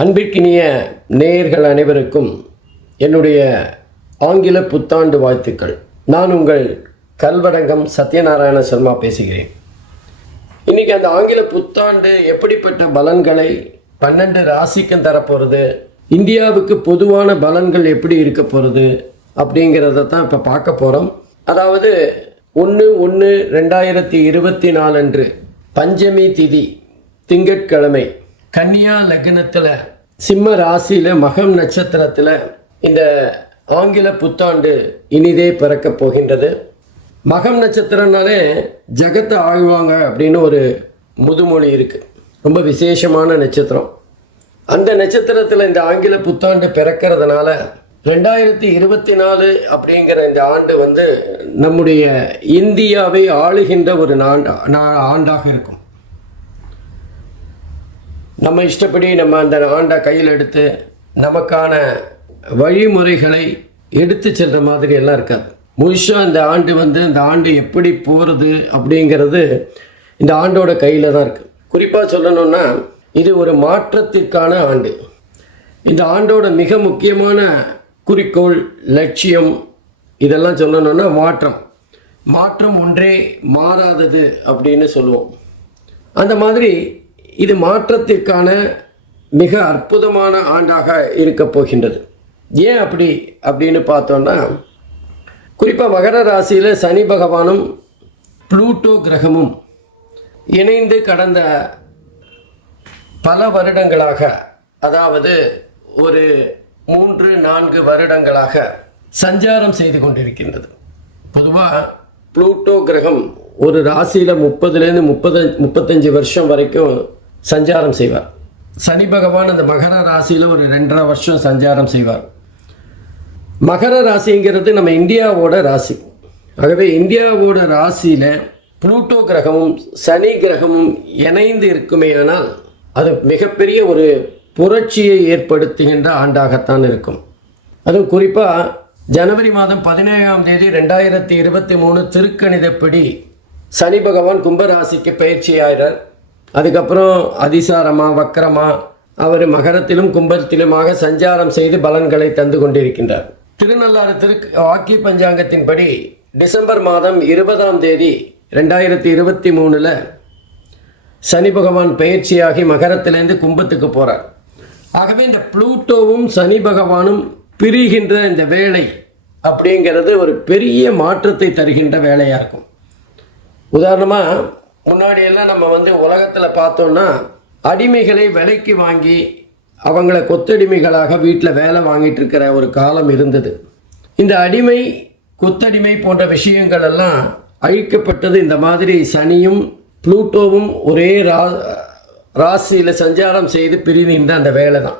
அன்பிற்கினிய நேயர்கள் அனைவருக்கும் என்னுடைய ஆங்கில புத்தாண்டு வாழ்த்துக்கள். நான் உங்கள் கல்வடங்கம் சத்யநாராயண சர்மா பேசுகிறேன். இன்றைக்கி அந்த ஆங்கில புத்தாண்டு எப்படிப்பட்ட பலன்களை 12 ராசிக்கும் தரப்போகிறது, இந்தியாவுக்கு பொதுவான பலன்கள் எப்படி இருக்க போகிறது அப்படிங்கிறத தான் இப்போ பார்க்க போகிறோம். அதாவது 1/1/2024 அன்று பஞ்சமி திதி திங்கட்கிழமை கன்னியா லக்னத்தில் சிம்ம ராசியில் மகம் நட்சத்திரத்தில் இந்த ஆங்கில புத்தாண்டு இனிதே பிறக்கப் போகின்றது. மகம் நட்சத்திரம்னாலே ஜகத்தை ஆழ்வாங்க அப்படின்னு ஒரு முதுமொழி இருக்குது. ரொம்ப விசேஷமான நட்சத்திரம். அந்த நட்சத்திரத்தில் இந்த ஆங்கில புத்தாண்டு பிறக்கிறதுனால 2024 அப்படிங்கிற இந்த ஆண்டு நம்முடைய இந்தியாவை ஆளுகின்ற ஒரு ஆண்டாக இருக்கும். நம்ம இஷ்டப்படி நம்ம அந்த ஆண்டை கையில் எடுத்து நமக்கான வழிமுறைகளை எடுத்து செல்கிற மாதிரி எல்லாம் இருக்காது. முழுசாக இந்த ஆண்டு இந்த ஆண்டு எப்படி போகிறது அப்படிங்கிறது இந்த ஆண்டோட கையில் தான் இருக்குது. குறிப்பாக சொல்லணுன்னா இது ஒரு மாற்றத்திற்கான ஆண்டு. இந்த ஆண்டோட மிக முக்கியமான குறிக்கோள், லட்சியம் இதெல்லாம் சொல்லணுன்னா மாற்றம் ஒன்றே மாறாதது அப்படின்னு சொல்லுவோம். அந்த மாதிரி இது மாற்றத்திற்கான மிக அற்புதமான ஆண்டாக இருக்க போகின்றது. ஏன் அப்படின்னு பார்த்தோன்னா, குறிப்பாக மகர ராசியில் சனி பகவானும் புளூட்டோ கிரகமும் இணைந்து கடந்த பல வருடங்களாக, அதாவது ஒரு 3-4 வருடங்களாக சஞ்சாரம் செய்து கொண்டிருக்கின்றது. பொதுவாக புளூட்டோ கிரகம் ஒரு ராசியில் 30லேருந்து 35 வருஷம் வரைக்கும் சஞ்சாரம் செய்வார். சனி பகவான் அந்த மகர ராசியில் ஒரு 2.5 வருஷம் சஞ்சாரம் செய்வார். மகர ராசிங்கிறது நம்ம இந்தியாவோட ராசி. ஆகவே இந்தியாவோட ராசியில் புளூட்டோ கிரகமும் சனி கிரகமும் இணைந்து இருக்குமேயானால் அது மிகப்பெரிய ஒரு புரட்சியை ஏற்படுத்துகின்ற ஆண்டாகத்தான் இருக்கும். அதுவும் குறிப்பாக ஜனவரி மாதம் 17ஆம் தேதி 2023 திருக்கணிதப்படி சனி பகவான் கும்பராசிக்கு பயிற்சியாகிறார். அதுக்கப்புறம் அதிசாரமாக வக்கரமாக அவர் மகரத்திலும் கும்பத்திலுமாக சஞ்சாரம் செய்து பலன்களை தந்து கொண்டிருக்கின்றார். திருநள்ளாறு வாக்கிய பஞ்சாங்கத்தின்படி டிசம்பர் மாதம் 20ஆம் தேதி 2023 சனி பகவான் பயிற்சியாகி மகரத்திலேருந்து கும்பத்துக்கு போகிறார். ஆகவே இந்த புளூட்டோவும் சனி பகவானும் பிரிகின்ற இந்த வேலை அப்படிங்கிறது ஒரு பெரிய மாற்றத்தை தருகின்ற வேலையாக இருக்கும். உதாரணமாக முன்னாடியெல்லாம் நம்ம உலகத்தில் பார்த்தோன்னா அடிமைகளை விலைக்கு வாங்கி அவங்கள கொத்தடிமைகளாக வீட்டில் வேலை வாங்கிட்டு இருக்கிற ஒரு காலம் இருந்தது. இந்த அடிமை கொத்தடிமை போன்ற விஷயங்கள் எல்லாம் அழிக்கப்பட்டது. இந்த மாதிரி சனியும் புளூட்டோவும் ஒரே ராசியில் சஞ்சாரம் செய்து பிரிகின்ற அந்த வேலை தான்.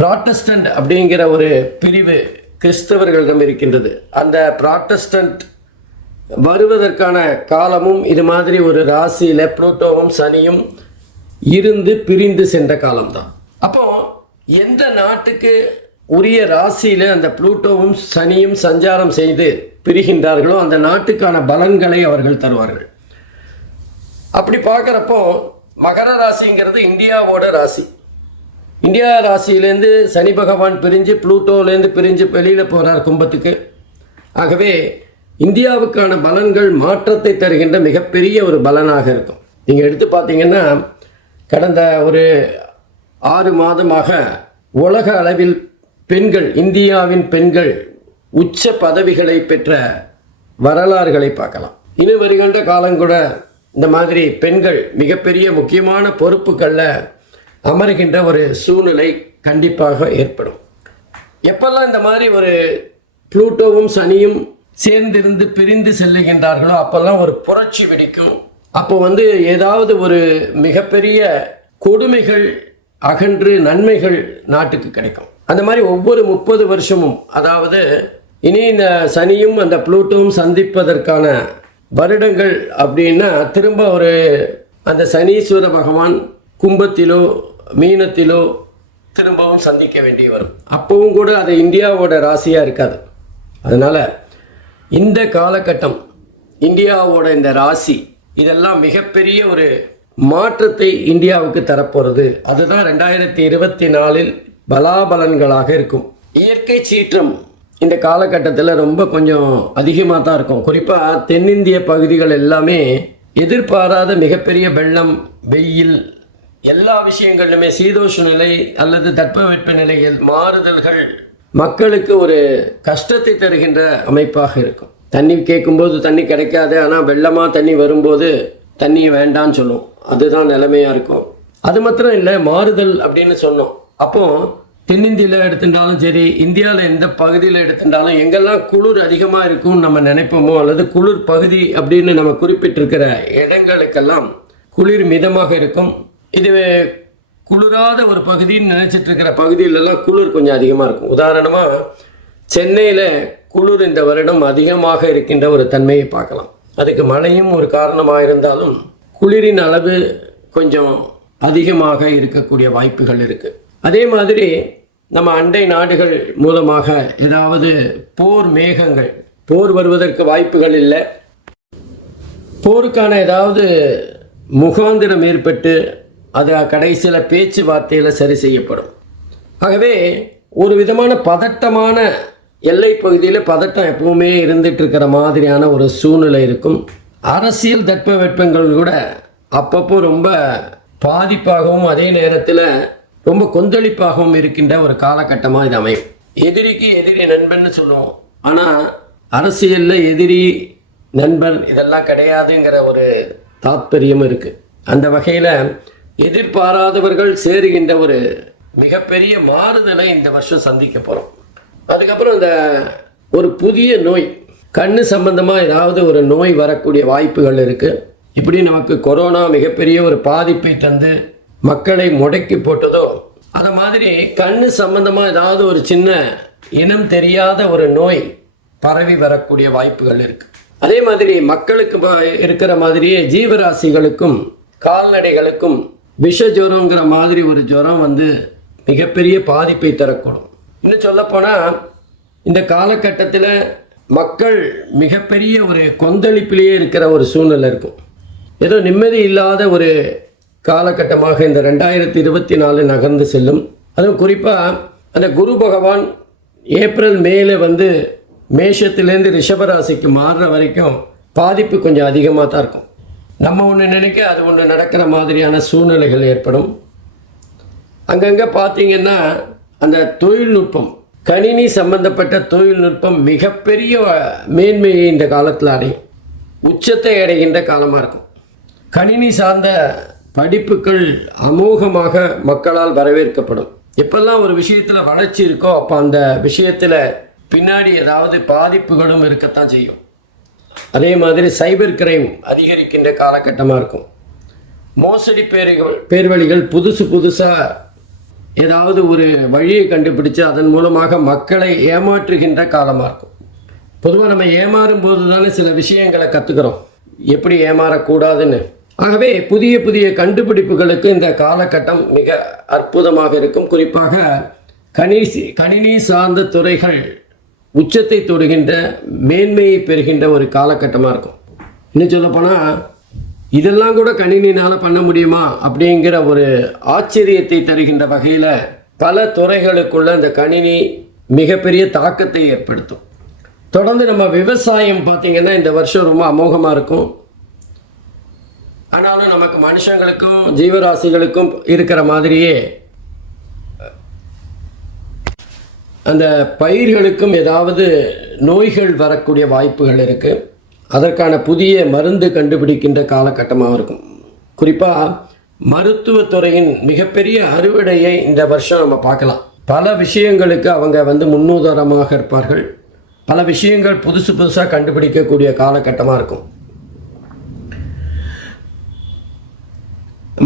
ப்ராட்டஸ்டன்ட் அப்படிங்கிற ஒரு பிரிவு கிறிஸ்தவர்களிடம் இருக்கின்றது. அந்த ப்ராட்டஸ்டன்ட் வருவதற்கான காலமும் இது மாதிரி ஒரு ராசியில் புளூட்டோவும் சனியும் இருந்து பிரிந்து சென்ற காலம்தான். அப்போ எந்த நாட்டுக்கு உரிய ராசியில் அந்த புளூட்டோவும் சனியும் சஞ்சாரம் செய்து பிரிகின்றார்களோ அந்த நாட்டுக்கான பலன்களை அவர்கள் தருவார்கள். அப்படி பார்க்குறப்போ மகர ராசிங்கிறது இந்தியாவோட ராசி. இந்தியா ராசியிலேருந்து சனி பகவான் பிரிஞ்சு புளூட்டோலேருந்து பிரிஞ்சு வெளியில் போகிறார் கும்பத்துக்கு. ஆகவே இந்தியாவுக்கான பலன்கள் மாற்றத்தை தருகின்ற மிகப்பெரிய ஒரு பலனாக இருக்கும். நீங்கள் எடுத்து பார்த்தீங்கன்னா கடந்த ஒரு 6 மாதமாக உலக அளவில் பெண்கள், இந்தியாவின் பெண்கள் உச்ச பதவிகளை பெற்ற வரலாறுகளை பார்க்கலாம். இனி வருகின்ற காலங்கூட இந்த மாதிரி பெண்கள் மிகப்பெரிய முக்கியமான பொறுப்புகளில் அமர்கின்ற ஒரு சூழ்நிலை கண்டிப்பாக ஏற்படும். எப்பெல்லாம் இந்த மாதிரி ஒரு புளூட்டோவும் சனியும் சேர்ந்திருந்து பிரிந்து செல்லுகின்றார்களோ அப்போல்லாம் ஒரு புரட்சி வெடிக்கும். அப்போ ஏதாவது ஒரு மிகப்பெரிய கொடுமைகள் அகன்று நன்மைகள் நாட்டுக்கு கிடைக்கும். அந்த மாதிரி ஒவ்வொரு 30 வருஷமும், அதாவது இனி இந்த சனியும் அந்த புளூட்டோவும் சந்திப்பதற்கான வருடங்கள் அப்படின்னா திரும்ப ஒரு அந்த சனீஸ்வர பகவான் கும்பத்திலோ மீனத்திலோ திரும்பவும் சந்திக்க வேண்டி வரும். அப்பவும் கூட அது இந்தியாவோட ராசியாக இருக்காது. அதனால் இந்த காலகட்டம் இந்தியாவோட இந்த ராசி இதெல்லாம் மிகப்பெரிய ஒரு மாற்றத்தை இந்தியாவுக்கு தரப்போகிறது. அதுதான் 2024 பலாபலன்களாக இருக்கும். இயற்கை சீற்றம் இந்த காலகட்டத்தில் ரொம்ப கொஞ்சம் அதிகமாக தான் இருக்கும். குறிப்பாக தென்னிந்திய பகுதிகள் எல்லாமே எதிர்பாராத மிகப்பெரிய வெள்ளம், வெயில், எல்லா விஷயங்களிலுமே சீதோஷ்ண நிலை அல்லது தட்பவெட்ப நிலையில் மாறுதல்கள் மக்களுக்கு ஒரு கஷ்டத்தை தருகின்ற அமைப்பாக இருக்கும். தண்ணி கேட்கும்போது தண்ணி கிடைக்காது, ஆனால் வெள்ளமாக தண்ணி வரும்போது தண்ணி வேண்டான்னு சொல்லும். அதுதான் நிலைமையாக இருக்கும். அது மாத்திரம் இல்லை, மாறுதல் அப்படின்னு சொன்னோம். அப்போது தென்னிந்தியில் எடுத்துட்டாலும் சரி, இந்தியாவில் எந்த பகுதியில் எடுத்துட்டாலும் எங்கெல்லாம் குளிர் அதிகமாக இருக்கும்னு நம்ம நினைப்போமோ அல்லது குளிர் பகுதி அப்படின்னு நம்ம குறிப்பிட்டிருக்கிற இடங்களுக்கெல்லாம் குளிர் மிதமாக இருக்கும். இது குளிராத ஒரு பகுதின்னு நினச்சிட்டு இருக்கிற பகுதியிலெல்லாம் குளிர் கொஞ்சம் அதிகமாக இருக்கும். உதாரணமாக சென்னையில் குளிர் இந்த வருடம் அதிகமாக இருக்கின்ற ஒரு தன்மையை பார்க்கலாம். அதுக்கு மழையும் ஒரு காரணமாக இருந்தாலும் குளிரின் அளவு கொஞ்சம் அதிகமாக இருக்கக்கூடிய வாய்ப்புகள் இருக்குது. அதே மாதிரி நம்ம அண்டை நாடுகள் மூலமாக ஏதாவது போர் மேகங்கள், போர் வருவதற்கு வாய்ப்புகள் இல்லை, போருக்கான ஏதாவது முகாந்திரம் ஏற்பட்டு அது கடைசியில் பேச்சுவார்த்தையில் சரி செய்யப்படும். ஆகவே ஒரு விதமான பதட்டமான எல்லை பகுதியில் பதட்டம் எப்பவுமே இருந்துட்டு இருக்கிற மாதிரியான ஒரு சூழ்நிலை இருக்கும். அரசியல் தட்பவெட்பங்கள் கூட அப்பப்போ ரொம்ப பாதிப்பாகவும் அதே நேரத்தில் ரொம்ப கொந்தளிப்பாகவும் இருக்கின்ற ஒரு காலகட்டமாக இது அமையும். எதிரிக்கு எதிரி நண்பன்னு சொல்லுவோம், ஆனால் அரசியலில் எதிரி நண்பன் இதெல்லாம் கிடையாதுங்கிற ஒரு தாத்பரியம் இருக்குது. அந்த வகையில் எதிர்பாராதவர்கள் சேருகின்ற ஒரு மிகப்பெரிய மாறுதலை இந்த வருஷம் சந்திக்க போகிறோம். அதுக்கப்புறம் இந்த ஒரு புதிய நோய், கண்ணு சம்பந்தமாக ஏதாவது ஒரு நோய் வரக்கூடிய வாய்ப்புகள் இருக்குது. இப்படி நமக்கு கொரோனா மிகப்பெரிய ஒரு பாதிப்பை தந்து மக்களை முடக்கி போட்டதோ, அதை மாதிரி கண்ணு சம்பந்தமாக ஏதாவது ஒரு சின்ன இனம் தெரியாத ஒரு நோய் பரவி வரக்கூடிய வாய்ப்புகள் இருக்குது. அதே மாதிரி மக்களுக்கு இருக்கிற மாதிரியே ஜீவராசிகளுக்கும் கால்நடைகளுக்கும் விஷ ஜுரங்கிற மாதிரி ஒரு ஜுரம் வந்து மிகப்பெரிய பாதிப்பை தரக்கூடும். இன்னும் சொல்லப்போனால் இந்த காலகட்டத்தில் மக்கள் மிகப்பெரிய ஒரு கொந்தளிப்பிலேயே இருக்கிற ஒரு சூழ்நிலை இருக்கும். ஏதோ நிம்மதி இல்லாத ஒரு காலகட்டமாக இந்த 2024 நகர்ந்து செல்லும். அதுவும் குறிப்பாக அந்த குரு பகவான் ஏப்ரல் மேலே வந்து மேஷத்துலேருந்து ரிஷபராசிக்கு மாறுற வரைக்கும் பாதிப்பு கொஞ்சம் அதிகமாக தான் இருக்கும். நம்ம ஒன்று நினைக்க அது ஒன்று நடக்கிற மாதிரியான சூழ்நிலைகள் ஏற்படும். அங்கங்கே பார்த்தீங்கன்னா அந்த தொழில்நுட்பம், கணினி சம்பந்தப்பட்ட தொழில்நுட்பம் மிகப்பெரிய மேன்மையை இந்த காலத்தில் அடையும், உச்சத்தை அடைகின்ற காலமாக இருக்கும். கணினி சார்ந்த படிப்புகள் அமோகமாக மக்களால் வரவேற்கப்படும். எப்பெல்லாம் ஒரு விஷயத்தில் வளர்ச்சி இருக்கோ அப்போ அந்த விஷயத்தில் பின்னாடி ஏதாவது பாதிப்புகளும் இருக்கத்தான் செய்யும். அதே மாதிரி சைபர் கிரைம் அதிகரிக்கின்ற காலகட்டமாக இருக்கும். மோசடி பேர்வழிகள் புதுசாக ஏதாவது ஒரு வழியை கண்டுபிடிச்சு அதன் மூலமாக மக்களை ஏமாற்றுகின்ற காலமாக இருக்கும். பொதுவாக நம்ம ஏமாறும் போது தானே சில விஷயங்களை கற்றுக்கிறோம், எப்படி ஏமாறக்கூடாதுன்னு. ஆகவே புதிய புதிய கண்டுபிடிப்புகளுக்கு இந்த காலகட்டம் மிக அற்புதமாக இருக்கும். குறிப்பாக கணினி சார்ந்த துறைகள் உச்சத்தை தொடுகின்ற மேன்மையை பெறுகின்ற ஒரு காலகட்டமாக இருக்கும். இன்னும் சொல்லப்போனால் இதெல்லாம் கூட கணினினால் பண்ண முடியுமா அப்படிங்கிற ஒரு ஆச்சரியத்தை தருகின்ற வகையில் பல துறைகளுக்குள்ள இந்த கணினி மிகப்பெரிய தாக்கத்தை ஏற்படுத்தும். தொடர்ந்து நம்ம விவசாயம் பார்த்திங்கன்னா இந்த வருஷம் ரொம்ப அமோகமாக இருக்கும். ஆனாலும் நமக்கு மனுஷங்களுக்கும் ஜீவராசிகளுக்கும் இருக்கிற மாதிரியே அந்த பயிர்களுக்கும் ஏதாவது நோய்கள் வரக்கூடிய வாய்ப்புகள் இருக்குது. அதற்கான புதிய மருந்து கண்டுபிடிக்கின்ற காலகட்டமாக இருக்கும். குறிப்பாக மருத்துவத்துறையின் மிகப்பெரிய அறுவடையை இந்த வருஷம் நம்ம பார்க்கலாம். பல விஷயங்களுக்கு அவங்க வந்து முன்னுதாரணமாக இருப்பார்கள். பல விஷயங்கள் புதுசாக கண்டுபிடிக்கக்கூடிய காலகட்டமாக இருக்கும்.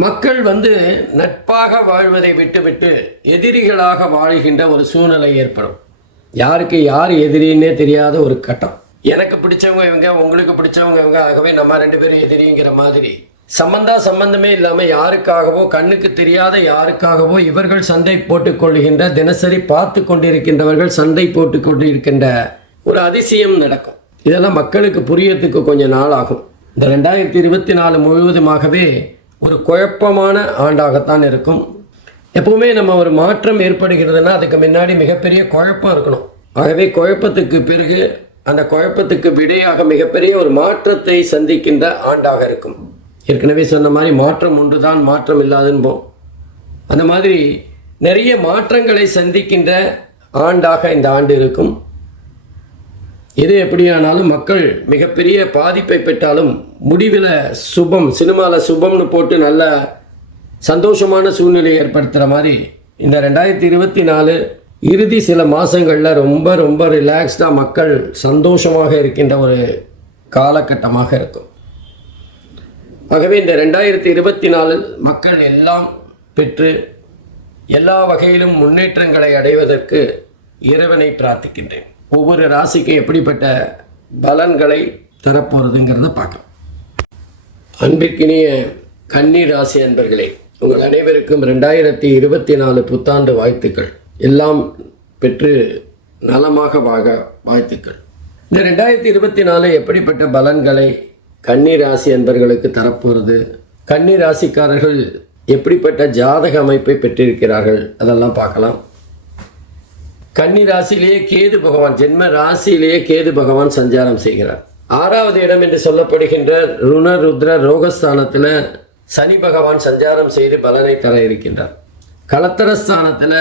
மக்கள் வந்து நட்பாக வாழ்வதை விட்டுவிட்டு எதிரிகளாக வாழ்கின்ற ஒரு சூழ்நிலை ஏற்படும். யாருக்கு யார் எதிரின்னே தெரியாத ஒரு கட்டம். எனக்கு பிடிச்சவங்க இவங்க, உங்களுக்கு பிடிச்சவங்க இவங்க, ஆகவே நம்ம 2 பேரும் எதிரிங்கிற மாதிரி சம்பந்தமே இல்லாமல் யாருக்காகவோ, கண்ணுக்கு தெரியாத யாருக்காகவோ இவர்கள் சண்டை போட்டுக்கொள்கின்ற, தினசரி பார்த்து கொண்டிருக்கின்றவர்கள் சண்டை போட்டு கொண்டிருக்கின்ற ஒரு அதிசயம் நடக்கும். இதெல்லாம் மக்களுக்கு புரியறதுக்கு கொஞ்சம் நாள் ஆகும். இந்த 2024 முழுவதுமாகவே ஒரு குழப்பமான ஆண்டாகத்தான் இருக்கும். எப்பவுமே நம்ம ஒரு மாற்றம் ஏற்படுகிறதுனா அதுக்கு முன்னாடி மிகப்பெரிய குழப்பம் இருக்கணும். ஆகவே குழப்பத்துக்கு பிறகு அந்த குழப்பத்துக்கு விடையாக மிகப்பெரிய ஒரு மாற்றத்தை சந்திக்கின்ற ஆண்டாக இருக்கும். ஏற்கனவே சொன்ன மாதிரி மாற்றம் ஒன்று தான், மாற்றம் இல்லாதுன்போம். அந்த மாதிரி நிறைய மாற்றங்களை சந்திக்கின்ற ஆண்டாக இந்த ஆண்டு இருக்கும். எது எப்படியானாலும் மக்கள் மிகப்பெரிய பாதிப்பை பெற்றாலும் முடிவில் சுபம், சினிமாவில் சுபம்னு போட்டு நல்ல சந்தோஷமான சூழ்நிலை ஏற்படுத்துகிற மாதிரி இந்த 2024 இறுதி சில மாதங்களில் ரொம்ப ரொம்ப ரிலாக்ஸ்டாக மக்கள் சந்தோஷமாக இருக்கின்ற ஒரு காலகட்டமாக இருக்கும். ஆகவே இந்த 2024 மக்கள் எல்லாம் பெற்று எல்லா வகையிலும் முன்னேற்றங்களை அடைவதற்கு இறைவனை பிரார்த்திக்கின்றேன். ஒவ்வொரு ராசிக்கும் எப்படிப்பட்ட பலன்களை தரப்போகிறதுங்கிறத பார்க்கலாம். அன்பிற்கினிய கன்னி ராசி அன்பர்களே, உங்கள் அனைவருக்கும் 2024 புத்தாண்டு வாழ்த்துக்கள். எல்லாம் பெற்று நலமாக வாழ வாழ்த்துக்கள். இந்த 2024 எப்படிப்பட்ட பலன்களை கன்னி ராசி அன்பர்களுக்கு தரப்போகிறது, கன்னி ராசிக்காரர்கள் எப்படிப்பட்ட ஜாதக அமைப்பை பெற்றிருக்கிறார்கள், அதெல்லாம் பார்க்கலாம். கன்னி ராசியிலேயே கேது பகவான், ஜென்ம ராசியிலேயே கேது பகவான் சஞ்சாரம் செய்கிறார். 6வது இடம் என்று சொல்லப்படுகின்ற ருணருத்ர ரோகஸ்தானத்தில் சனி பகவான் சஞ்சாரம் செய்து பலனை தர இருக்கின்றார். கலத்தரஸ்தானத்தில்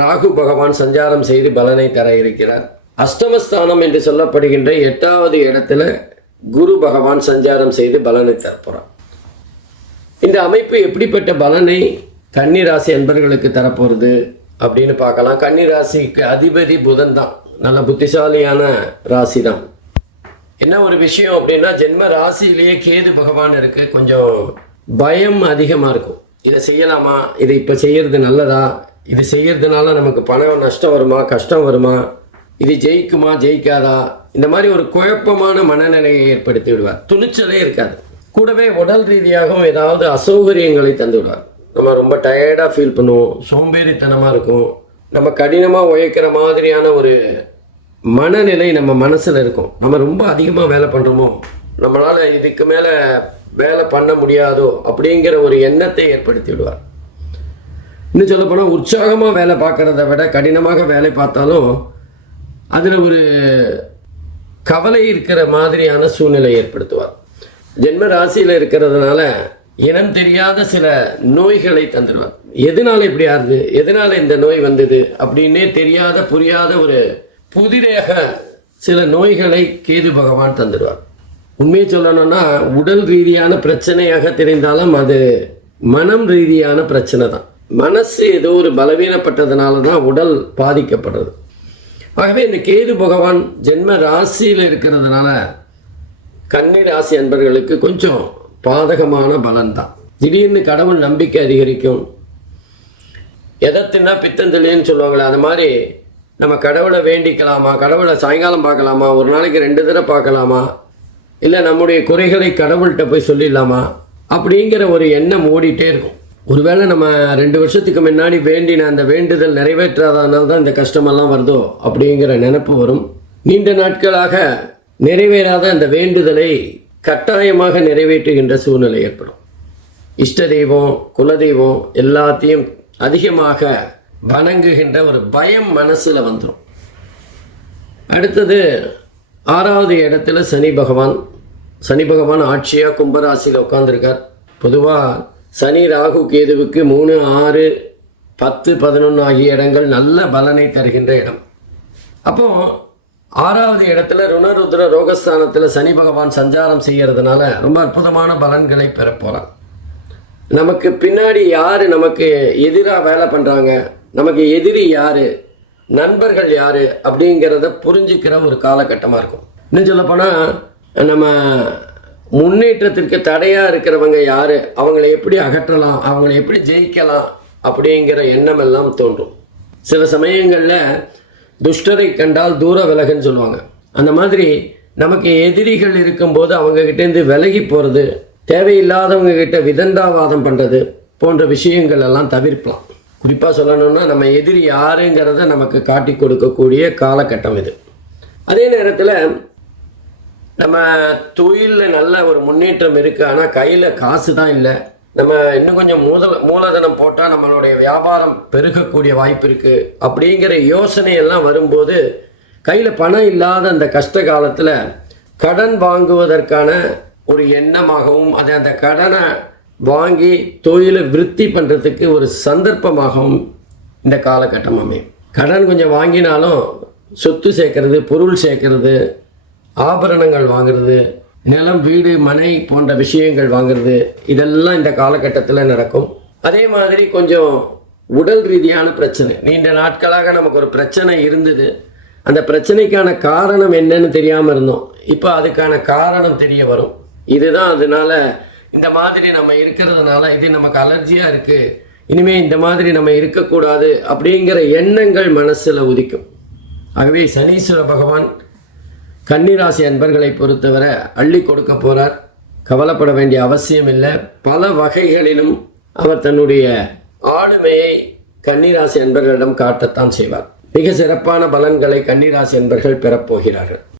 ராகு பகவான் சஞ்சாரம் செய்து பலனை தர இருக்கிறார். அஷ்டமஸ்தானம் என்று சொல்லப்படுகின்ற 8வது இடத்துல குரு பகவான் சஞ்சாரம் செய்து பலனை தரப்போகிறார். இந்த அமைப்பு எப்படிப்பட்ட பலனை கன்னி ராசி அன்பர்களுக்கு தரப்போகிறது அப்படின்னு பார்க்கலாம். கன்னி ராசிக்கு அதிபதி புதன் தான், நல்ல புத்திசாலியான ராசி தான். என்ன ஒரு விஷயம் அப்படின்னா, ஜென்ம ராசியிலேயே கேது பகவான் இருக்கு. கொஞ்சம் பயம் அதிகமாக இருக்கும். இதை செய்யலாமா, இதை இப்போ செய்யறது நல்லதா, இது செய்யறதுனால நமக்கு பணம் நஷ்டம் வருமா, கஷ்டம் வருமா, இது ஜெயிக்குமா ஜெயிக்காதா, இந்த மாதிரி ஒரு குழப்பமான மனநிலையை ஏற்படுத்தி விடுவார். துணிச்சலே இருக்காது. கூடவே உடல் ரீதியாகவும் ஏதாவது அசௌகரியங்களை தந்து விடுவார். நம்ம ரொம்ப டயர்டாக ஃபீல் பண்ணுவோம், சோம்பேறித்தனமாக இருக்கும், நம்ம கடினமாக உழைக்கிற மாதிரியான ஒரு மனநிலை நம்ம மனசில் இருக்கும். நம்ம ரொம்ப அதிகமாக வேலை பண்ணுறோமோ, நம்மளால் இதுக்கு மேலே வேலை பண்ண முடியாதோ அப்படிங்கிற ஒரு எண்ணத்தை ஏற்படுத்தி விடுவார். இன்னும் சொல்லப்போனால் உற்சாகமாக வேலை பார்க்குறத விட கடினமாக வேலை பார்த்தாலும் அதில் ஒரு கவலை இருக்கிற மாதிரியான சூழ்நிலை ஏற்படுத்துவார். ஜென்ம ராசியில் இருக்கிறதுனால இனம் தெரியாத சில நோய்களை தந்துடுவார். எதனால இப்படி ஆகுது, எதனால இந்த நோய் வந்தது அப்படின்னே தெரியாத புரியாத ஒரு புதிராக சில நோய்களை கேது பகவான் தந்துடுவார். உண்மையை சொல்லணும்னா உடல் ரீதியான பிரச்சனையாக தெரிந்தாலும் அது மனம் ரீதியான பிரச்சனை தான். மனசு ஏதோ ஒரு பலவீனப்பட்டதுனால தான் உடல் பாதிக்கப்படுறது. ஆகவே இந்த கேது பகவான் ஜென்ம ராசியில் இருக்கிறதுனால கன்னி ராசி அன்பர்களுக்கு கொஞ்சம் பாதகமான பலன் தான். திடீர்னு கடவுள் நம்பிக்கை அதிகரிக்கும். எதத்தின்னா பித்தந்தளின்னு சொல்லுவாங்களே, அந்த மாதிரி நம்ம கடவுளை வேண்டிக்கலாமா, கடவுளை சாயங்காலம் பார்க்கலாமா, ஒரு நாளைக்கு 2 தடவை பார்க்கலாமா, இல்லை நம்முடைய குறைகளை கடவுள்கிட்ட போய் சொல்லிடலாமா அப்படிங்கிற ஒரு எண்ணம் ஓடிட்டே இருக்கும். ஒருவேளை நம்ம 2 வருஷத்துக்கு முன்னாடி வேண்டின அந்த வேண்டுதல் நிறைவேற்றாதனால தான் இந்த கஷ்டமெல்லாம் வருதோ அப்படிங்கிற நினைப்பு வரும். நீண்ட நாட்களாக நிறைவேறாத அந்த வேண்டுதலை கட்டாயமாக நிறைவேற்றுகின்ற சூழ்நிலை ஏற்படும். இஷ்ட தெய்வம், குலதெய்வம் எல்லாத்தையும் அதிகமாக வணங்குகின்ற ஒரு பயம் மனசில் வந்துடும். அடுத்தது 6வது இடத்துல சனி பகவான் ஆட்சியாக கும்பராசியில் உட்காந்துருக்கார். பொதுவாக சனி ராகு கேதுவுக்கு 3, 6, 10, 11 ஆகிய இடங்கள் நல்ல பலனை தருகின்ற இடம். அப்போ 6வது இடத்துல ருணருத்ர ரோகஸ்தானத்தில் சனி பகவான் சஞ்சாரம் செய்கிறதுனால ரொம்ப அற்புதமான பலன்களை பெற போகிறார். நமக்கு பின்னாடி யார் நமக்கு எதிராக வேலை பண்ணுறாங்க, நமக்கு எதிரி யார், நண்பர்கள் யார் அப்படிங்கிறத புரிஞ்சுக்கிற ஒரு காலகட்டமாக இருக்கும். இன்னும் சொல்லப்போனால் நம்ம முன்னேற்றத்திற்கு தடையாக இருக்கிறவங்க யார், அவங்களை எப்படி அகற்றலாம், அவங்களை எப்படி ஜெயிக்கலாம் அப்படிங்கிற எண்ணம் எல்லாம் தோன்றும். சில சமயங்களில் துஷ்டரை கண்டால் தூர விலகுன்னு சொல்லுவாங்க. அந்த மாதிரி நமக்கு எதிரிகள் இருக்கும்போது அவங்கக்கிட்டேருந்து விலகி போகிறது, தேவையில்லாதவங்க கிட்ட விதண்டாவாதம் பண்ணுறது போன்ற விஷயங்கள் எல்லாம் தவிர்க்கலாம். குறிப்பாக சொல்லணும்னா நம்ம எதிரி யாருங்கிறத நமக்கு காட்டி கொடுக்கக்கூடிய காலகட்டம் இது. அதே நேரத்தில் நம்ம தொழிலில் நல்ல ஒரு முன்னேற்றம் இருக்குது, ஆனால் கையில் காசு தான் இல்லை, நம்ம இன்னும் கொஞ்சம் மூலதனம் போட்டால் நம்மளுடைய வியாபாரம் பெருகக்கூடிய வாய்ப்பு இருக்குது அப்படிங்கிற யோசனையெல்லாம் வரும்போது கையில் பணம் இல்லாத அந்த கஷ்ட காலத்தில் கடன் வாங்குவதற்கான ஒரு எண்ணமாகவும் அது அந்த கடனை வாங்கி தொழிலை விருத்தி பண்ணுறதுக்கு ஒரு சந்தர்ப்பமாகவும் இந்த காலகட்டம் அமையும். கடன் கொஞ்சம் வாங்கினாலும் சொத்து சேர்க்கறது, பொருள் சேர்க்கறது, ஆபரணங்கள் வாங்கிறது, நிலம், வீடு, மனை போன்ற விஷயங்கள் வாங்கிறது, இதெல்லாம் இந்த காலகட்டத்தில் நடக்கும். அதே மாதிரி கொஞ்சம் உடல் ரீதியான பிரச்சனை, நீண்ட நாட்களாக நமக்கு ஒரு பிரச்சனை இருந்தது, அந்த பிரச்சனைக்கான காரணம் என்னன்னு தெரியாமல் இருந்தோம், இப்போ அதுக்கான காரணம் தெரிய வரும். இதுதான் அதனால இந்த மாதிரி நம்ம இருக்கிறதுனால இது நமக்கு அலர்ஜியாக இருக்குது, இனிமேல் இந்த மாதிரி நம்ம இருக்கக்கூடாது அப்படிங்கிற எண்ணங்கள் மனசில் உதிக்கும். ஆகவே சனீஸ்வர பகவான் கன்னிராசி அன்பர்களை பொறுத்தவரை அள்ளி கொடுக்க போகிறார். கவலைப்பட வேண்டிய அவசியம் இல்லை. பல வகைகளிலும் அவர் தன்னுடைய ஆளுமையை கன்னிராசி அன்பர்களிடம் காட்டத்தான் செய்வார். மிக சிறப்பான பலன்களை கன்னிராசி அன்பர்கள் பெறப்போகிறார்கள்.